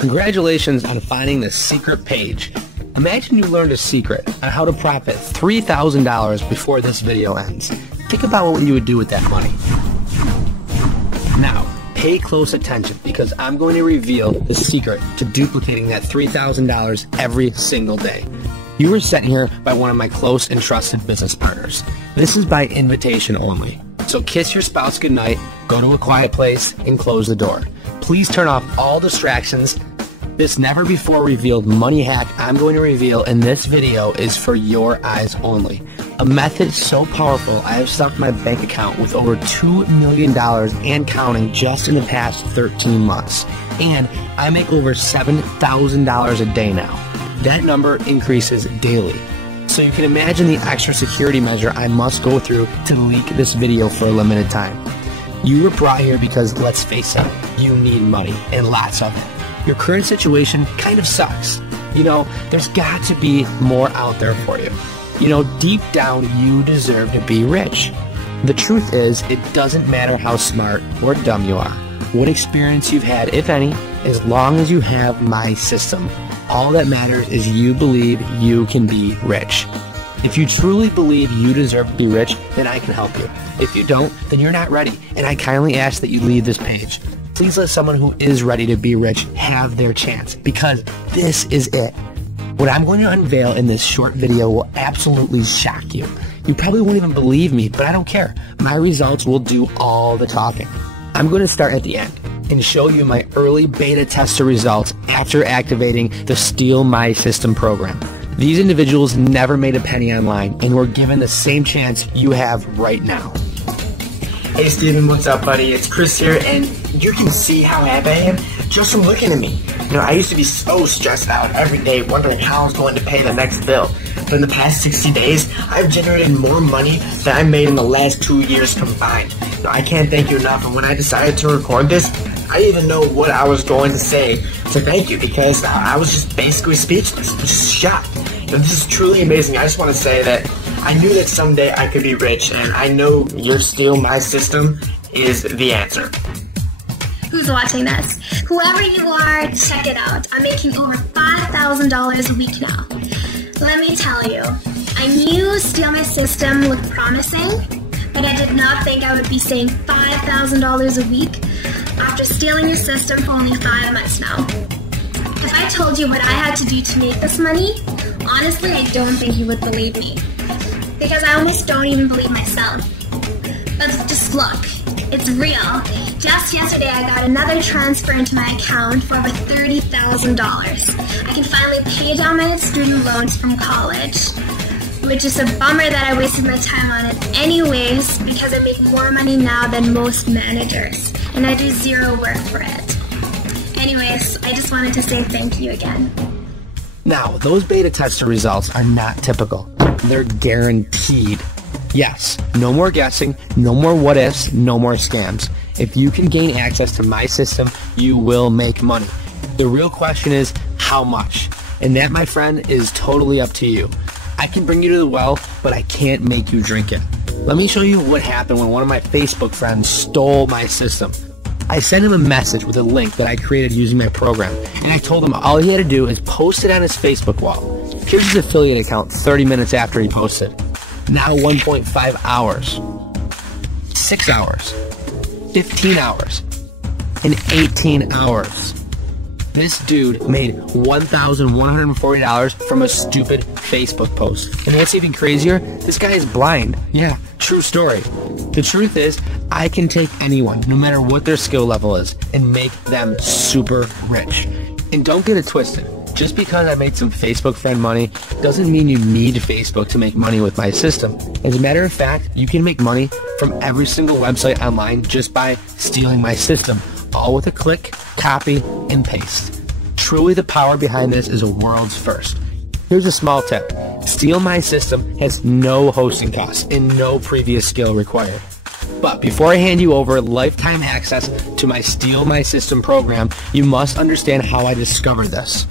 Congratulations on finding the secret page. Imagine you learned a secret on how to profit $3,000 before this video ends. Think about what you would do with that money. Now, pay close attention because I'm going to reveal the secret to duplicating that $3,000 every single day. You were sent here by one of my close and trusted business partners. This is by invitation only. So kiss your spouse goodnight, go to a quiet place, and close the door. Please turn off all distractions. This never before revealed money hack I'm going to reveal in this video is for your eyes only. A method so powerful I have stuffed my bank account with over $2 million and counting just in the past 13 months. And I make over $7,000 a day now. That number increases daily. So you can imagine the extra security measure I must go through to leak this video for a limited time. You were brought here because, let's face it, you need money, and lots of it. Your current situation kind of sucks. You know, there's got to be more out there for you. You know, deep down, you deserve to be rich. The truth is, it doesn't matter how smart or dumb you are, what experience you've had, if any, as long as you have my system. All that matters is you believe you can be rich. If you truly believe you deserve to be rich, then I can help you. If you don't, then you're not ready, and I kindly ask that you leave this page. Please let someone who is ready to be rich have their chance, because this is it. What I'm going to unveil in this short video will absolutely shock you. You probably won't even believe me, but I don't care. My results will do all the talking. I'm going to start at the end and show you my early beta tester results after activating the Steal My System program. These individuals never made a penny online and were given the same chance you have right now. Hey Steven, what's up buddy? It's Chris here, and you can see how happy I am just from looking at me. You know, I used to be so stressed out every day wondering how I was going to pay the next bill. But in the past 60 days, I've generated more money than I made in the last 2 years combined. You know, I can't thank you enough, and when I decided to record this, I didn't even know what I was going to say to thank you because I was just basically speechless, just shocked. You know, this is truly amazing. I just want to say that I knew that someday I could be rich, and I know your Steal My System is the answer. Who's watching this? Whoever you are, check it out. I'm making over $5,000 a week now. Let me tell you, I knew Steal My System looked promising, but I did not think I would be saying $5,000 a week after stealing your system for only 5 months now. If I told you what I had to do to make this money, honestly, I don't think you would believe me. Because I almost don't even believe myself. But just look, it's real. Just yesterday I got another transfer into my account for over $30,000. I can finally pay down my student loans from college, which is a bummer that I wasted my time on it anyways because I make more money now than most managers, and I do zero work for it. Anyways, I just wanted to say thank you again. Now, those beta tester results are not typical. They're guaranteed. Yes, no more guessing, no more what ifs, no more scams. If you can gain access to my system, you will make money. The real question is, how much? And that, my friend, is totally up to you. I can bring you to the well, but I can't make you drink it. Let me show you what happened when one of my Facebook friends stole my system. I sent him a message with a link that I created using my program, and I told him all he had to do is post it on his Facebook wall. Here's his affiliate account 30 minutes after he posted. Now 1.5 hours, 6 hours, 15 hours, and 18 hours. This dude made $1,140 from a stupid Facebook post. And what's even crazier, this guy is blind. Yeah, true story. The truth is, I can take anyone, no matter what their skill level is, and make them super rich. And don't get it twisted. Just because I made some Facebook friend money doesn't mean you need Facebook to make money with my system. As a matter of fact, you can make money from every single website online just by stealing my system, all with a click, copy, and paste. Truly, the power behind this is a world's first. Here's a small tip. Steal My System has no hosting costs and no previous skill required. But before I hand you over lifetime access to my Steal My System program, you must understand how I discovered this.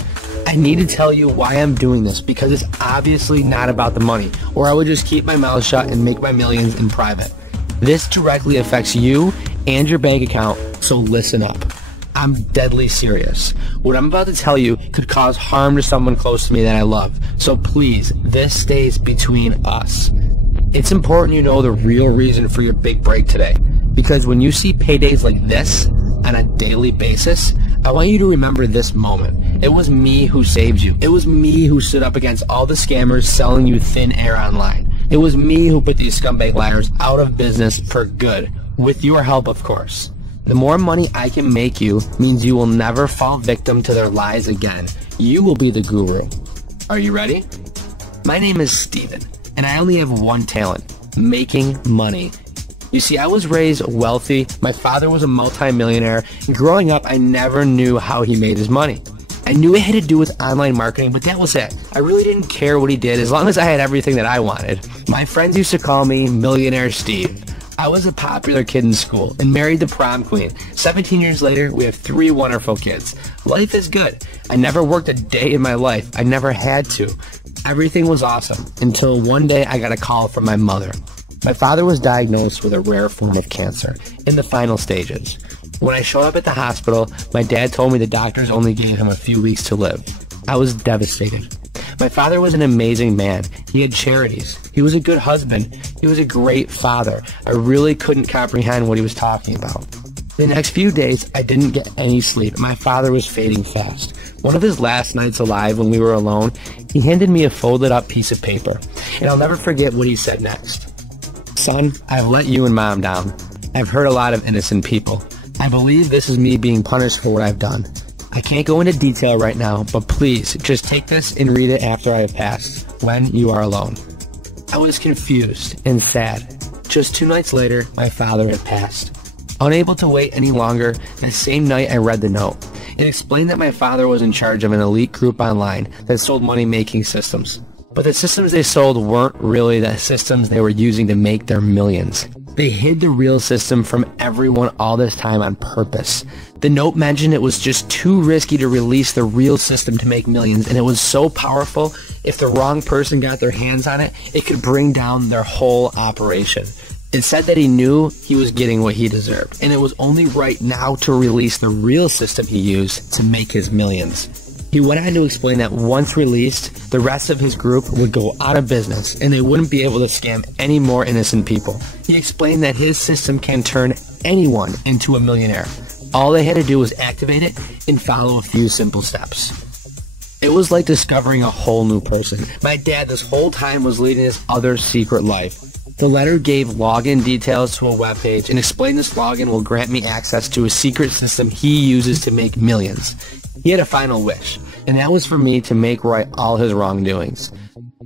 I need to tell you why I'm doing this because it's obviously not about the money, or I would just keep my mouth shut and make my millions in private. This directly affects you and your bank account, so listen up. I'm deadly serious. What I'm about to tell you could cause harm to someone close to me that I love. So please, this stays between us. It's important you know the real reason for your big break today. Because when you see paydays like this on a daily basis, I want you to remember this moment. It was me who saved you. It was me who stood up against all the scammers selling you thin air online. It was me who put these scumbag liars out of business for good. With your help, of course. The more money I can make you means you will never fall victim to their lies again. You will be the guru. Are you ready? My name is Steven, and I only have one talent: making money. You see, I was raised wealthy. My father was a multi-millionaire, and growing up, I never knew how he made his money. I knew it had to do with online marketing, but that was it. I really didn't care what he did as long as I had everything that I wanted. My friends used to call me Millionaire Steve. I was a popular kid in school and married the prom queen. 17 years later, we have 3 wonderful kids. Life is good. I never worked a day in my life. I never had to. Everything was awesome until one day I got a call from my mother. My father was diagnosed with a rare form of cancer in the final stages. When I showed up at the hospital, my dad told me the doctors only gave him a few weeks to live. I was devastated. My father was an amazing man. He had charities. He was a good husband. He was a great father. I really couldn't comprehend what he was talking about. The next few days, I didn't get any sleep. My father was fading fast. One of his last nights alive when we were alone, he handed me a folded up piece of paper. And I'll never forget what he said next. Son, I've let you and Mom down. I've hurt a lot of innocent people. I believe this is me being punished for what I've done. I can't go into detail right now, but please, just take this and read it after I have passed, when you are alone. I was confused and sad. Just 2 nights later, my father had passed. Unable to wait any longer, that same night I read the note. It explained that my father was in charge of an elite group online that sold money-making systems. But the systems they sold weren't really the systems they were using to make their millions. They hid the real system from everyone all this time on purpose. The note mentioned it was just too risky to release the real system to make millions, and it was so powerful, if the wrong person got their hands on it, it could bring down their whole operation. It said that he knew he was getting what he deserved, and it was only right now to release the real system he used to make his millions. He went on to explain that once released, the rest of his group would go out of business and they wouldn't be able to scam any more innocent people. He explained that his system can turn anyone into a millionaire. All they had to do was activate it and follow a few simple steps. It was like discovering a whole new person. My dad this whole time was leading this other secret life. The letter gave login details to a webpage and explained this login will grant me access to a secret system he uses to make millions. He had a final wish, and that was for me to make right all his wrongdoings.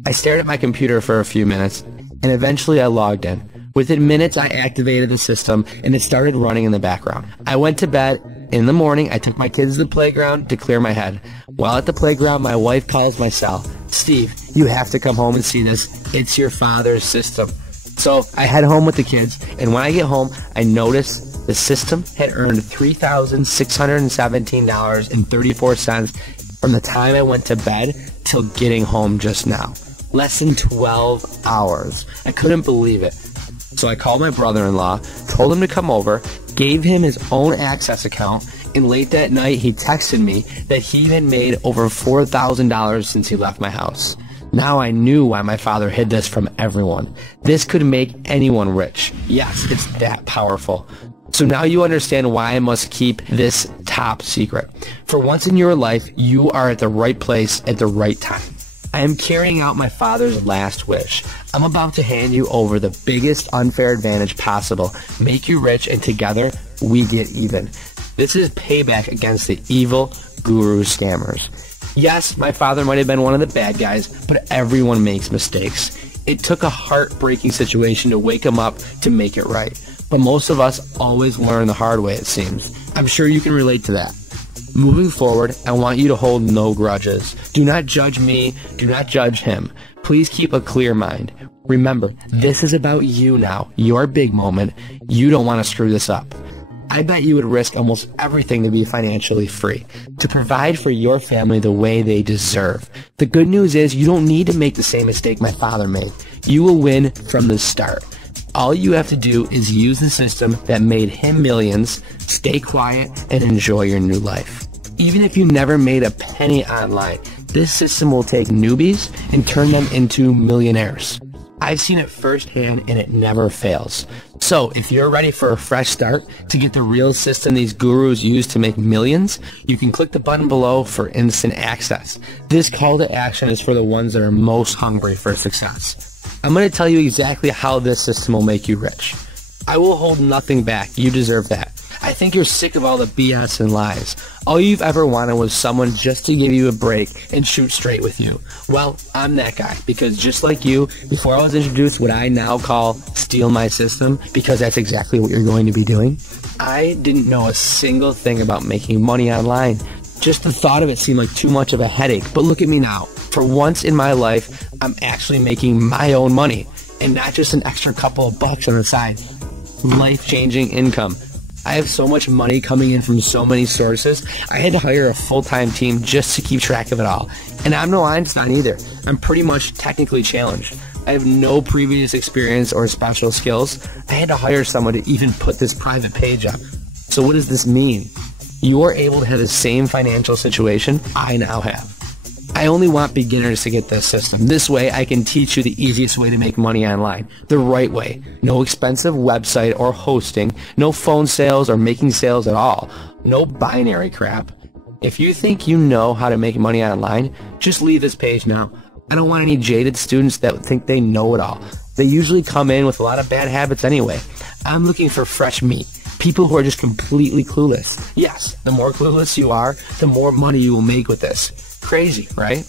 I stared at my computer for a few minutes, and eventually I logged in. Within minutes, I activated the system, and it started running in the background. I went to bed. In the morning, I took my kids to the playground to clear my head. While at the playground, my wife calls my cell. Steve, you have to come home and see this. It's your father's system. So I head home with the kids, and when I get home, I notice the system had earned $3,617.34 from the time I went to bed till getting home just now. Less than 12 hours. I couldn't believe it. So I called my brother-in-law, told him to come over, gave him his own access account, and late that night he texted me that he had made over $4,000 since he left my house. Now I knew why my father hid this from everyone. This could make anyone rich. Yes, it's that powerful. So now you understand why I must keep this top secret. For once in your life, you are at the right place at the right time. I am carrying out my father's last wish. I'm about to hand you over the biggest unfair advantage possible, make you rich, and together, we get even. This is payback against the evil guru scammers. Yes, my father might have been one of the bad guys, but everyone makes mistakes. It took a heartbreaking situation to wake him up to make it right. But most of us always learn the hard way, it seems. I'm sure you can relate to that. Moving forward, I want you to hold no grudges. Do not judge me. Do not judge him. Please keep a clear mind. Remember, this is about you now, your big moment. You don't want to screw this up. I bet you would risk almost everything to be financially free, to provide for your family the way they deserve. The good news is you don't need to make the same mistake my father made. You will win from the start. All you have to do is use the system that made him millions, stay quiet, and enjoy your new life. Even if you never made a penny online, this system will take newbies and turn them into millionaires. I've seen it firsthand and it never fails. So if you're ready for a fresh start to get the real system these gurus use to make millions, you can click the button below for instant access. This call to action is for the ones that are most hungry for success. I'm going to tell you exactly how this system will make you rich. I will hold nothing back. You deserve that. I think you're sick of all the BS and lies. All you've ever wanted was someone just to give you a break and shoot straight with you. Well, I'm that guy, because just like you, before I was introduced what I now call steal my system, because that's exactly what you're going to be doing, I didn't know a single thing about making money online. Just the thought of it seemed like too much of a headache. But look at me now. For once in my life, I'm actually making my own money, and not just an extra couple of bucks on the side. Life-changing income. I have so much money coming in from so many sources, I had to hire a full-time team just to keep track of it all. And I'm no Einstein either. I'm pretty much technically challenged. I have no previous experience or special skills. I had to hire someone to even put this private page up. So what does this mean? You are able to have the same financial situation I now have. I only want beginners to get this system. This way I can teach you the easiest way to make money online. The right way. No expensive website or hosting. No phone sales or making sales at all. No binary crap. If you think you know how to make money online, just leave this page now. I don't want any jaded students that think they know it all. They usually come in with a lot of bad habits anyway. I'm looking for fresh meat. People who are just completely clueless. Yes, the more clueless you are, the more money you will make with this. Crazy, right?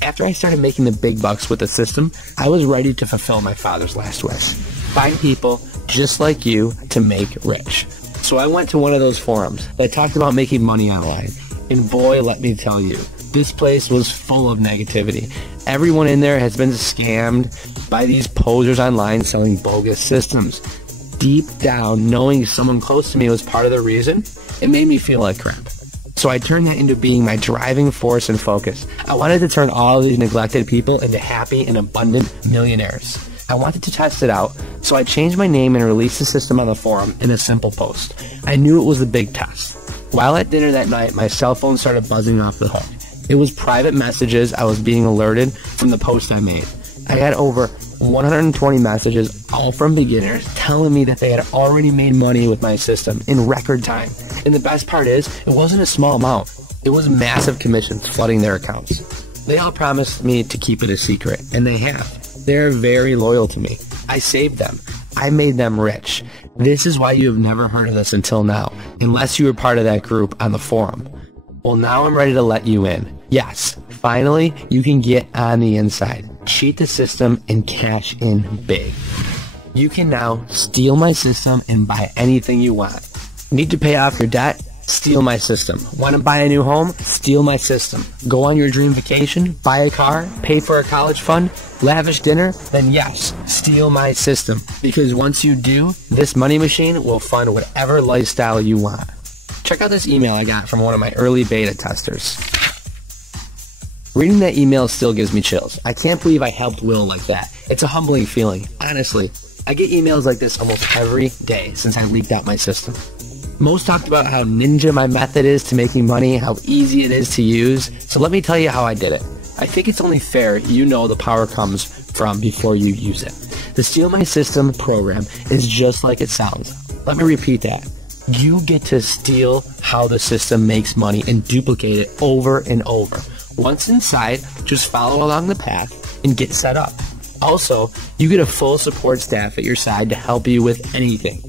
After I started making the big bucks with the system, I was ready to fulfill my father's last wish. Find people just like you to make rich. So I went to one of those forums that talked about making money online. And boy, let me tell you, this place was full of negativity. Everyone in there has been scammed by these posers online selling bogus systems. Deep down, knowing someone close to me was part of the reason, it made me feel like crap. So I turned that into being my driving force and focus. I wanted to turn all of these neglected people into happy and abundant millionaires. I wanted to test it out, so I changed my name and released the system on the forum in a simple post. I knew it was a big test. While at dinner that night, my cell phone started buzzing off the hook. It was private messages I was being alerted from the post I made. I had over 120 messages, all from beginners, telling me that they had already made money with my system in record time. And the best part is, it wasn't a small amount. It was massive commissions flooding their accounts. They all promised me to keep it a secret, and they have. They're very loyal to me. I saved them. I made them rich. This is why you have never heard of this until now, unless you were part of that group on the forum. Well, now I'm ready to let you in. Yes, finally, you can get on the inside, cheat the system, and cash in big. You can now steal my system and buy anything you want. Need to pay off your debt? Steal my system. Want to buy a new home? Steal my system. Go on your dream vacation? Buy a car? Pay for a college fund? Lavish dinner? Then yes, steal my system. Because once you do, this money machine will fund whatever lifestyle you want. Check out this email I got from one of my early beta testers. Reading that email still gives me chills. I can't believe I helped Will like that. It's a humbling feeling, honestly. I get emails like this almost every day since I leaked out my system. Most talked about how ninja my method is to making money, how easy it is to use. So let me tell you how I did it. I think it's only fair you know the power comes from before you use it. The Steal My System program is just like it sounds. Let me repeat that. You get to steal how the system makes money and duplicate it over and over. Once inside, just follow along the path and get set up. Also, you get a full support staff at your side to help you with anything.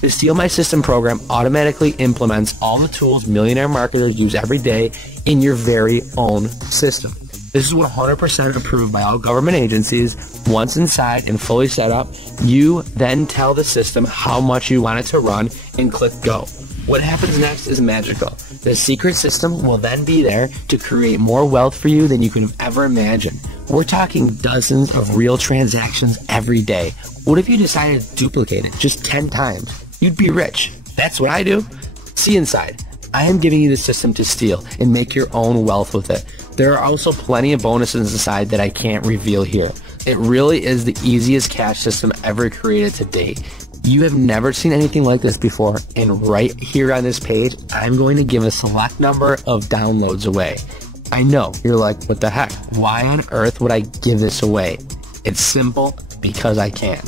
The Steal My System program automatically implements all the tools millionaire marketers use every day in your very own system. This is 100% approved by all government agencies. Once inside and fully set up, you then tell the system how much you want it to run and click go. What happens next is magical. The secret system will then be there to create more wealth for you than you could have ever imagined. We're talking dozens of real transactions every day. What if you decided to duplicate it just 10 times? You'd be rich. That's what I do. See inside. I am giving you the system to steal and make your own wealth with it. There are also plenty of bonuses inside that I can't reveal here. It really is the easiest cash system ever created to date. You have never seen anything like this before, and right here on this page, I'm going to give a select number of downloads away. I know, you're like, what the heck? Why on earth would I give this away? It's simple, because I can.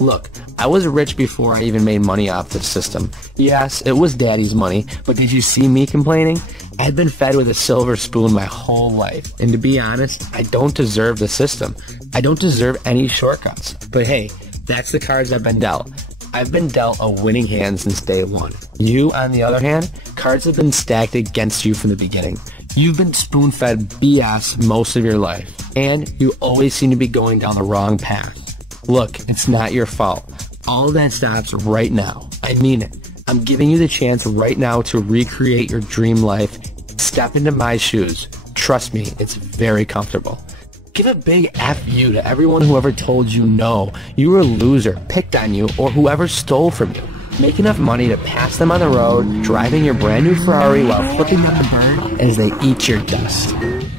Look, I was rich before I even made money off this system. Yes, it was daddy's money, but did you see me complaining? I've been fed with a silver spoon my whole life, and to be honest, I don't deserve the system. I don't deserve any shortcuts. But hey, that's the cards I've been dealt. I've been dealt a winning hand since day one. You, on the other hand, cards have been stacked against you from the beginning. You've been spoon-fed BS most of your life, and you always seem to be going down the wrong path. Look, it's not your fault. All of that stops right now. I mean it. I'm giving you the chance right now to recreate your dream life. Step into my shoes. Trust me, it's very comfortable. Give a big F you to everyone who ever told you no, you were a loser, picked on you, or whoever stole from you. Make enough money to pass them on the road, driving your brand new Ferrari while flipping them the bird as they eat your dust.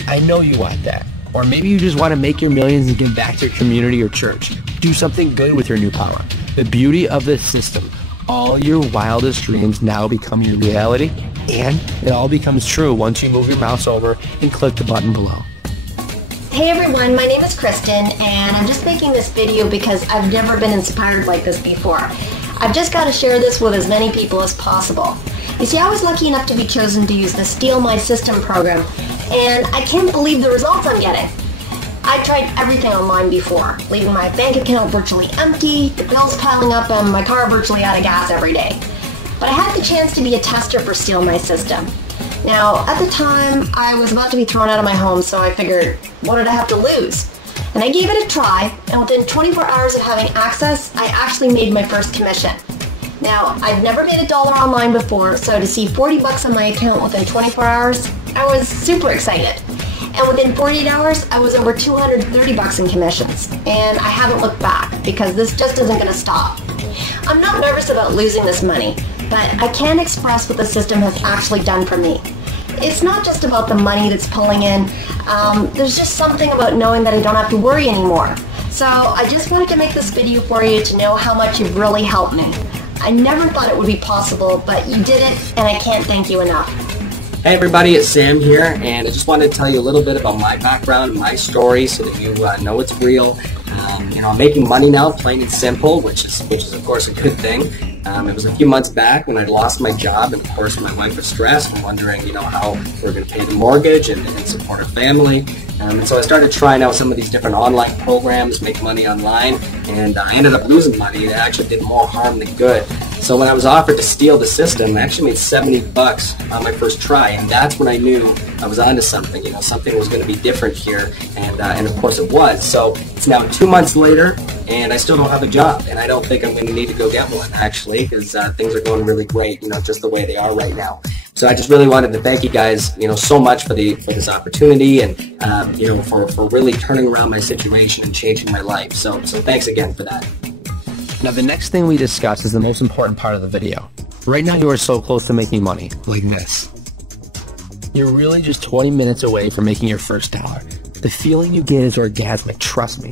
I know you want that. Or maybe you just want to make your millions and give back to your community or church. Do something good with your new power. The beauty of this system, all your wildest dreams now become your reality, and it all becomes true once you move your mouse over and click the button below. Hey everyone, my name is Kristen, and I'm just making this video because I've never been inspired like this before. I've just got to share this with as many people as possible. You see, I was lucky enough to be chosen to use the Steal My System program, and I can't believe the results I'm getting. I tried everything online before, leaving my bank account virtually empty, the bills piling up, and my car virtually out of gas every day. But I had the chance to be a tester for Steal My System. Now, at the time, I was about to be thrown out of my home, so I figured, what did I have to lose? And I gave it a try, and within 24 hours of having access, I actually made my first commission. Now, I've never made $1 online before, so to see 40 bucks on my account within 24 hours, I was super excited. And within 48 hours, I was over 230 bucks in commissions. And I haven't looked back, because this just isn't going to stop. I'm not nervous about losing this money, but I can't express what the system has actually done for me. It's not just about the money that's pulling in. There's just something about knowing that I don't have to worry anymore. So I just wanted to make this video for you to know how much you've really helped me. I never thought it would be possible, but you did it, and I can't thank you enough. Hey everybody, it's Sam here, and I just wanted to tell you a little bit about my background, my story, so that you know it's real. I'm making money now, plain and simple, which is of course a good thing. It was a few months back when I'd lost my job, and of course my wife was stressed and wondering, how we're going to pay the mortgage and support our family. And so I started trying out some of these different online programs, make money online, and I ended up losing money. It actually did more harm than good. So when I was offered to steal the system, I actually made 70 bucks on my first try, and that's when I knew I was onto something. Something was going to be different here, and of course it was. So it's now 2 months later, and I still don't have a job, and I don't think I'm going to need to go get one, actually, because things are going really great, just the way they are right now. So I just really wanted to thank you guys, so much for this opportunity, and for really turning around my situation and changing my life. So thanks again for that. Now the next thing we discuss is the most important part of the video. Right now you are so close to making money, like this. You're really just 20 minutes away from making your first dollar. The feeling you get is orgasmic, trust me.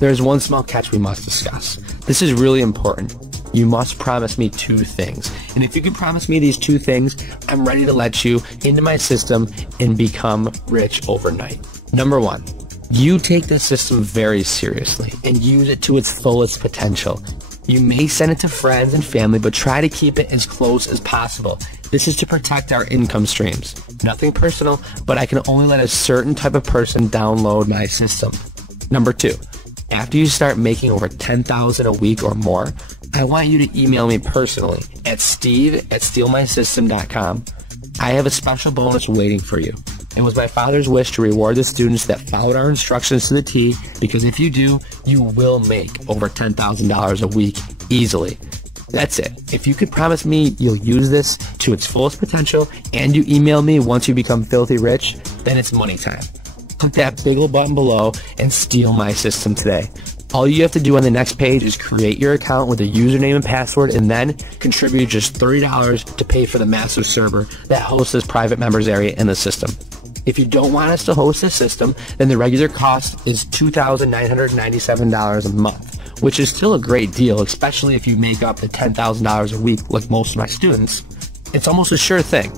There is one small catch we must discuss. This is really important. You must promise me 2 things. And if you can promise me these 2 things, I'm ready to let you into my system and become rich overnight. Number 1, you take this system very seriously and use it to its fullest potential. You may send it to friends and family, but try to keep it as close as possible. This is to protect our income streams. Nothing personal, but I can only let a certain type of person download my system. Number 2, after you start making over $10,000 a week or more, I want you to email me personally at steve@stealmysystem.com. I have a special bonus waiting for you. It was my father's wish to reward the students that followed our instructions to the T, because if you do, you will make over $10,000 a week easily. That's it. If you could promise me you'll use this to its fullest potential and you email me once you become filthy rich, then it's money time. Click that big old button below and steal my system today. All you have to do on the next page is create your account with a username and password, and then contribute just $30 to pay for the massive server that hosts this private members area in the system. If you don't want us to host this system, then the regular cost is $2,997 a month, which is still a great deal, especially if you make up to $10,000 a week like most of my students. It's almost a sure thing.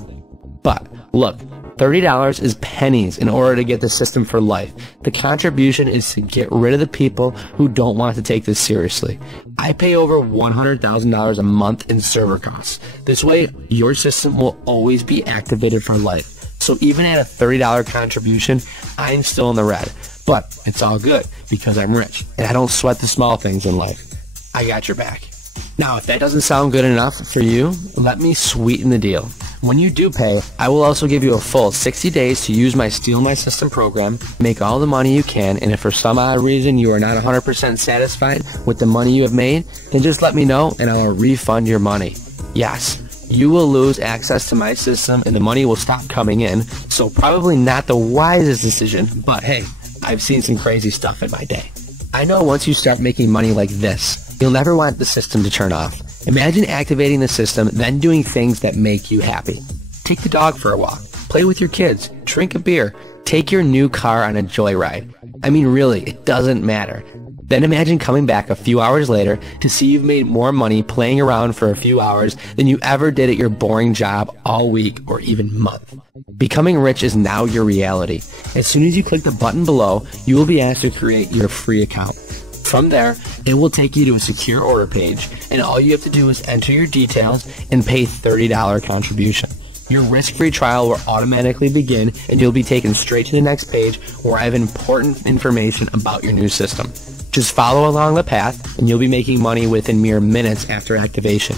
But look, $30 is pennies in order to get the system for life. The contribution is to get rid of the people who don't want to take this seriously. I pay over $100,000 a month in server costs. This way, your system will always be activated for life. So even at a $30 contribution, I'm still in the red. But it's all good because I'm rich and I don't sweat the small things in life. I got your back. Now, if that doesn't sound good enough for you, let me sweeten the deal. When you do pay, I will also give you a full 60 days to use my Steal My System program, make all the money you can, and if for some odd reason you are not 100% satisfied with the money you have made, then just let me know and I will refund your money. Yes, you will lose access to my system and the money will stop coming in, so probably not the wisest decision, but hey, I've seen some crazy stuff in my day. I know once you start making money like this, you'll never want the system to turn off. Imagine activating the system, then doing things that make you happy. Take the dog for a walk, play with your kids, drink a beer, take your new car on a joyride. I mean, really, it doesn't matter. Then imagine coming back a few hours later to see you've made more money playing around for a few hours than you ever did at your boring job all week or even month. Becoming rich is now your reality. As soon as you click the button below, you will be asked to create your free account. From there, it will take you to a secure order page, and all you have to do is enter your details and pay $30 contribution. Your risk-free trial will automatically begin, and you'll be taken straight to the next page where I have important information about your new system. Just follow along the path, and you'll be making money within mere minutes after activation.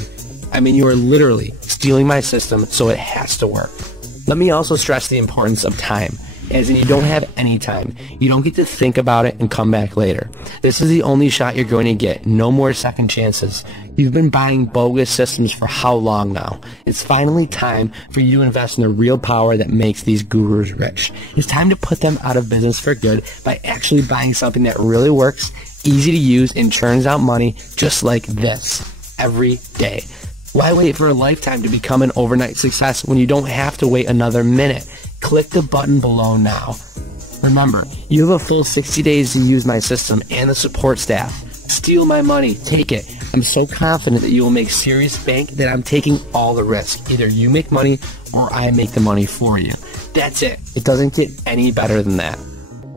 I mean, you are literally stealing my system, so it has to work. Let me also stress the importance of time. As in, you don't have any time. You don't get to think about it and come back later. This is the only shot you're going to get. No more second chances. You've been buying bogus systems for how long now? It's finally time for you to invest in the real power that makes these gurus rich. It's time to put them out of business for good by actually buying something that really works, easy to use, and churns out money just like this every day. Why wait for a lifetime to become an overnight success when you don't have to wait another minute? Click the button below now. Remember, you have a full 60 days to use my system and the support staff. Steal my money, take it. I'm so confident that you will make serious bank that I'm taking all the risk. Either you make money or I make the money for you. That's it. It doesn't get any better than that.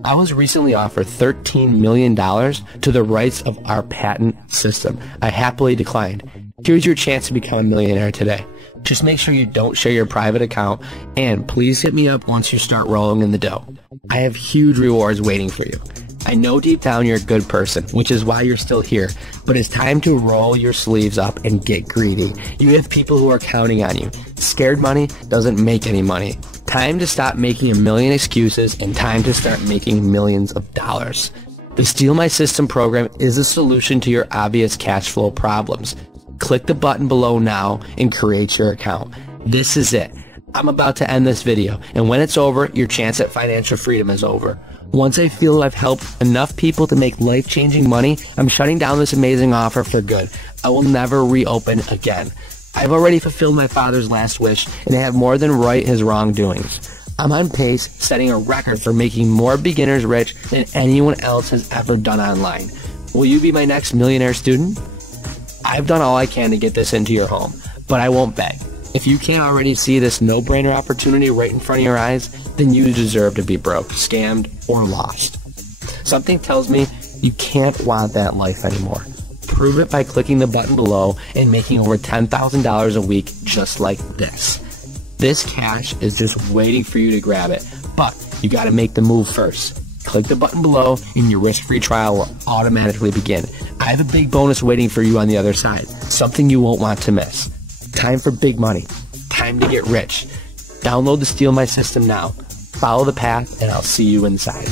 I was recently offered $13 million to the rights of our patent system. I happily declined. Here's your chance to become a millionaire today. Just make sure you don't share your private account, and please hit me up once you start rolling in the dough. I have huge rewards waiting for you. I know deep down you're a good person, which is why you're still here, but it's time to roll your sleeves up and get greedy. You have people who are counting on you. Scared money doesn't make any money. Time to stop making a million excuses and time to start making millions of dollars. The Steal My System program is a solution to your obvious cash flow problems. Click the button below now and create your account. This is it. I'm about to end this video, and when it's over, your chance at financial freedom is over. Once I feel I've helped enough people to make life-changing money, I'm shutting down this amazing offer for good. I will never reopen again. I've already fulfilled my father's last wish, and I have more than right his wrongdoings. I'm on pace, setting a record for making more beginners rich than anyone else has ever done online. Will you be my next millionaire student? I've done all I can to get this into your home, but I won't beg. If you can't already see this no-brainer opportunity right in front of your eyes, then you deserve to be broke, scammed, or lost. Something tells me you can't want that life anymore. Prove it by clicking the button below and making over $10,000 a week just like this. This cash is just waiting for you to grab it, but you gotta make the move first. Click the button below and your risk-free trial will automatically begin. I have a big bonus waiting for you on the other side, something you won't want to miss. Time for big money. Time to get rich. Download the Steal My System now. Follow the path and I'll see you inside.